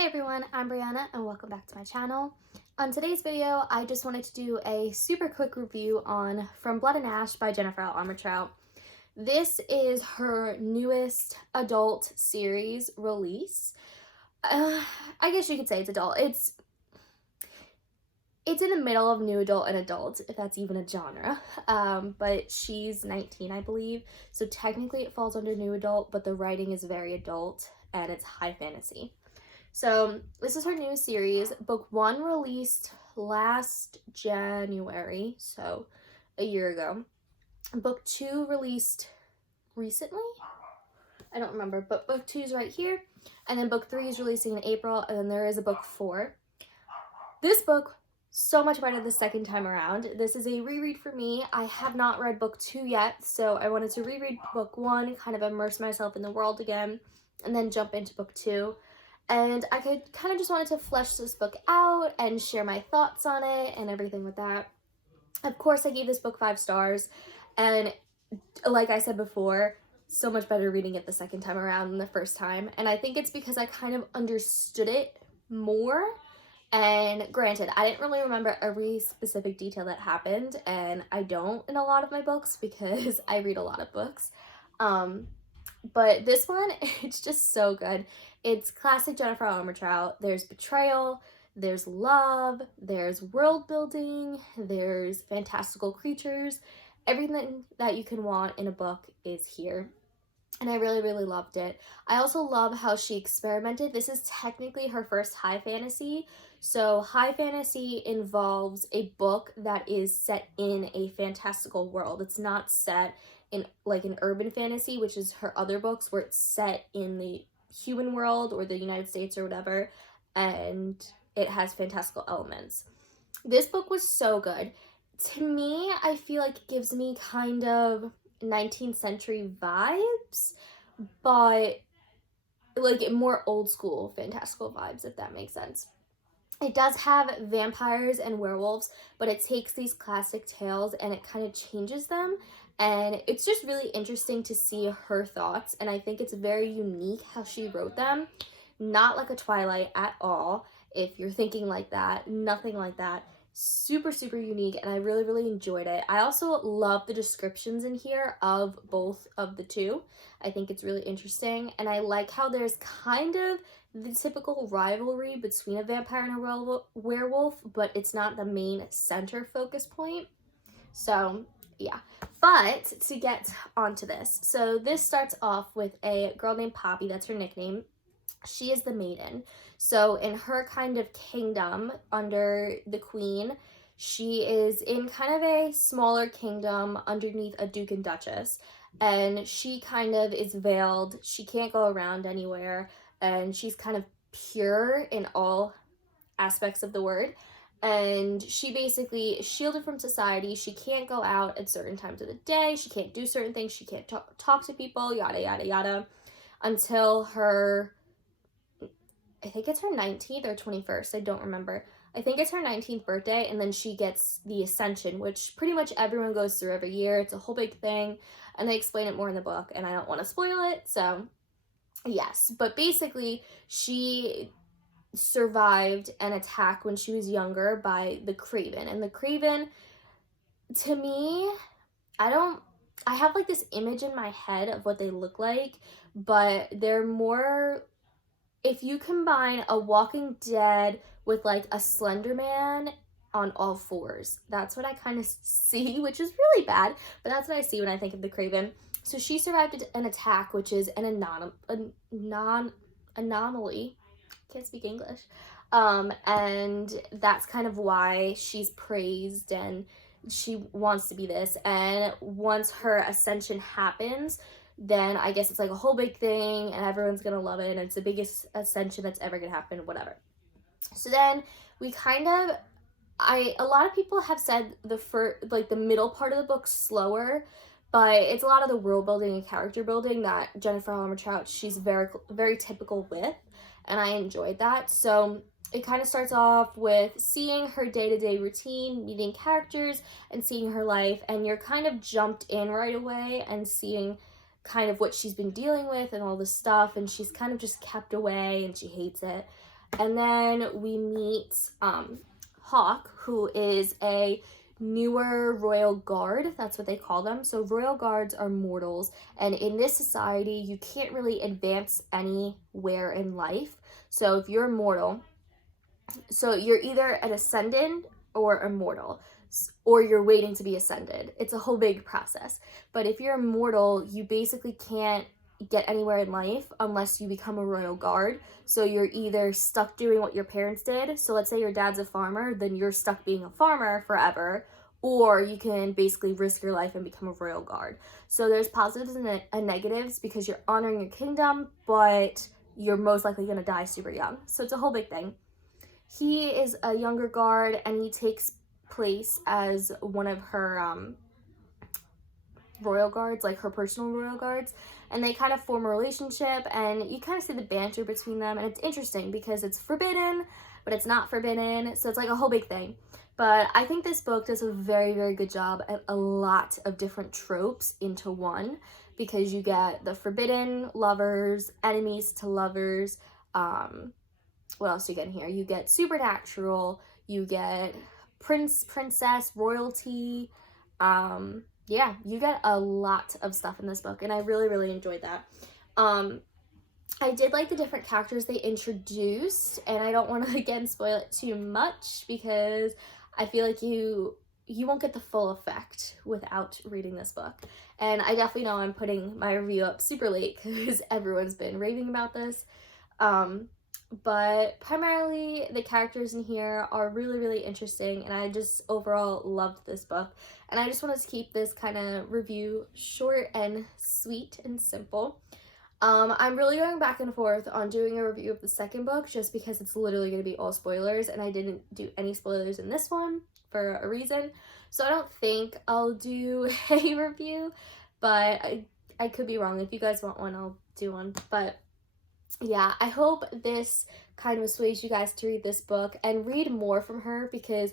Hey everyone, I'm Brianna and welcome back to my channel. On today's video, I just wanted to do a super quick review on From Blood and Ash by Jennifer Armentrout. This is her newest adult series release. I guess you could say it's adult. It's in the middle of new adult and adult, if that's even a genre. But she's 19, I believe, so technically it falls under new adult, but the writing is very adult and it's high fantasy. So this is her new series. Book 1 released last January, so a year ago. Book 2 released recently? I don't remember, but book 2 is right here. And then book 3 is releasing in April, and then there is a book 4. This book, so much better the second time around. This is a reread for me. I have not read book 2 yet, so I wanted to reread book 1, kind of immerse myself in the world again, and then jump into book 2. And I kind of just wanted to flesh this book out and share my thoughts on it and everything with that. Of course, I gave this book 5 stars. And like I said before, so much better reading it the second time around than the first time. And I think it's because I kind of understood it more. And granted, I didn't really remember every specific detail that happened. And I don't in a lot of my books because I read a lot of books. But this one, it's just so good. It's classic Jennifer Armentrout. There's betrayal, there's love, there's world building, there's fantastical creatures. Everything that you can want in a book is here. And I really, really loved it. I also love how she experimented. This is technically her first high fantasy. So high fantasy involves a book that is set in a fantastical world. It's not set in like an urban fantasy, which is her other books where it's set in the human world or the United States or whatever, and it has fantastical elements. This book was so good. To me, I feel like it gives me kind of 19th century vibes, but like more old school fantastical vibes, if that makes sense. It does have vampires and werewolves, but it takes these classic tales and it kind of changes them. And it's just really interesting to see her thoughts. And I think it's very unique how she wrote them. Not like a Twilight at all. If you're thinking like that, nothing like that. Super, super unique. And I really, really enjoyed it. I also love the descriptions in here of both of the two. I think it's really interesting. And I like how there's kind of the typical rivalry between a vampire and a werewolf, but it's not the main center focus point. So yeah, but to get onto this, so this starts off with a girl named Poppy. That's her nickname. She is the maiden. So in her kind of kingdom under the queen, she is in kind of a smaller kingdom underneath a duke and duchess, and she kind of is veiled. She can't go around anywhere, and she's kind of pure in all aspects of the word. And she basically is shielded from society. She can't go out at certain times of the day. She can't do certain things. She can't talk to people, yada, yada, yada, until her, I think it's her 19th or 21st. I don't remember. I think it's her 19th birthday, and then she gets the Ascension, which pretty much everyone goes through every year. It's a whole big thing, and they explain it more in the book, and I don't want to spoil it, so yes. But basically, she survived an attack when she was younger by the Craven. And the Craven, to me, I have like this image in my head of what they look like, but they're more, if you combine a Walking Dead with like a Slender Man on all fours, that's what I kind of see, which is really bad, but that's what I see when I think of the Craven. So she survived an attack, which is an anomaly. Can't speak English. And that's kind of why she's praised and she wants to be this. And once her ascension happens, then I guess it's like a whole big thing and everyone's gonna love it and it's the biggest ascension that's ever gonna happen, whatever. So then we kind of, a lot of people have said the middle part of the book slower, but it's a lot of the world building and character building that Jennifer Armentrout, she's very, very typical with. And I enjoyed that. So it kind of starts off with seeing her day-to-day routine, meeting characters, and seeing her life. And you're kind of jumped in right away and seeing kind of what she's been dealing with and all this stuff. And she's kind of just kept away and she hates it. And then we meet Hawk, who is a newer royal guard. That's what they call them. So royal guards are mortals, and in this society you can't really advance anywhere in life. So if you're mortal, so you're either an ascendant or immortal, or you're waiting to be ascended. It's a whole big process. But if you're immortal, you basically can't get anywhere in life unless you become a royal guard. So you're either stuck doing what your parents did. So let's say your dad's a farmer, then you're stuck being a farmer forever. Or you can basically risk your life and become a royal guard. So there's positives and negatives because you're honoring your kingdom, but you're most likely going to die super young. So it's a whole big thing. He is a younger guard, and he takes place as one of her royal guards, like her personal royal guards, and they kind of form a relationship, and you kind of see the banter between them, and it's interesting because it's forbidden, but it's not forbidden, so it's like a whole big thing. But I think this book does a very, very good job at a lot of different tropes into one, because you get the forbidden lovers, enemies to lovers, what else do you get in here? You get supernatural, you get princess, royalty. Yeah, you get a lot of stuff in this book, and I really, really enjoyed that. I did like the different characters they introduced, and I don't want to, again, spoil it too much because I feel like you won't get the full effect without reading this book. And I definitely know I'm putting my review up super late because everyone's been raving about this. But primarily the characters in here are really, really interesting, and I just overall loved this book. And I just wanted to keep this kind of review short and sweet and simple. I'm really going back and forth on doing a review of the second book just because it's literally going to be all spoilers, and I didn't do any spoilers in this one for a reason. So I don't think I'll do a review, but I could be wrong. If you guys want one, I'll do one. But yeah, I hope this kind of sways you guys to read this book and read more from her, because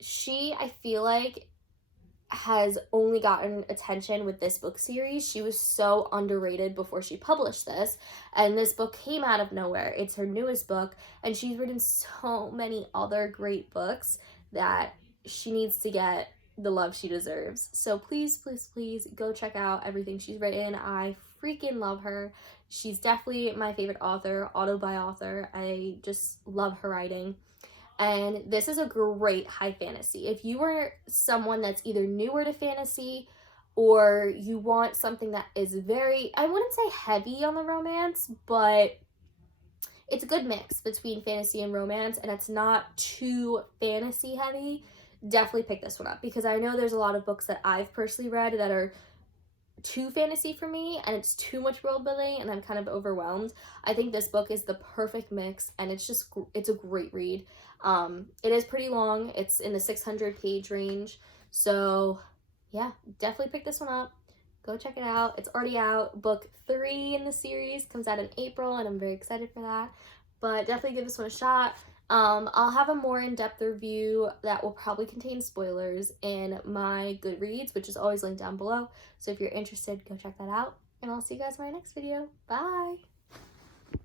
she, I feel like, has only gotten attention with this book series. She was so underrated before she published this, and this book came out of nowhere. It's her newest book, and she's written so many other great books that she needs to get the love she deserves. So please, please, please go check out everything she's written. I freaking love her. She's definitely my favorite author, author. I just love her writing. And this is a great high fantasy. If you are someone that's either newer to fantasy, or you want something that is very, I wouldn't say heavy on the romance, but it's a good mix between fantasy and romance, and it's not too fantasy heavy, definitely pick this one up, because I know there's a lot of books that I've personally read that are too fantasy for me, and it's too much world building, and I'm kind of overwhelmed. I think this book is the perfect mix, and it's a great read. It is pretty long. It's in the 600 page range, so yeah, definitely pick this one up. Go check it out. It's already out. Book 3 in the series comes out in April, and I'm very excited for that. But definitely give this one a shot. I'll have a more in-depth review that will probably contain spoilers in my Goodreads, which is always linked down below. So if you're interested, go check that out. And I'll see you guys in my next video. Bye!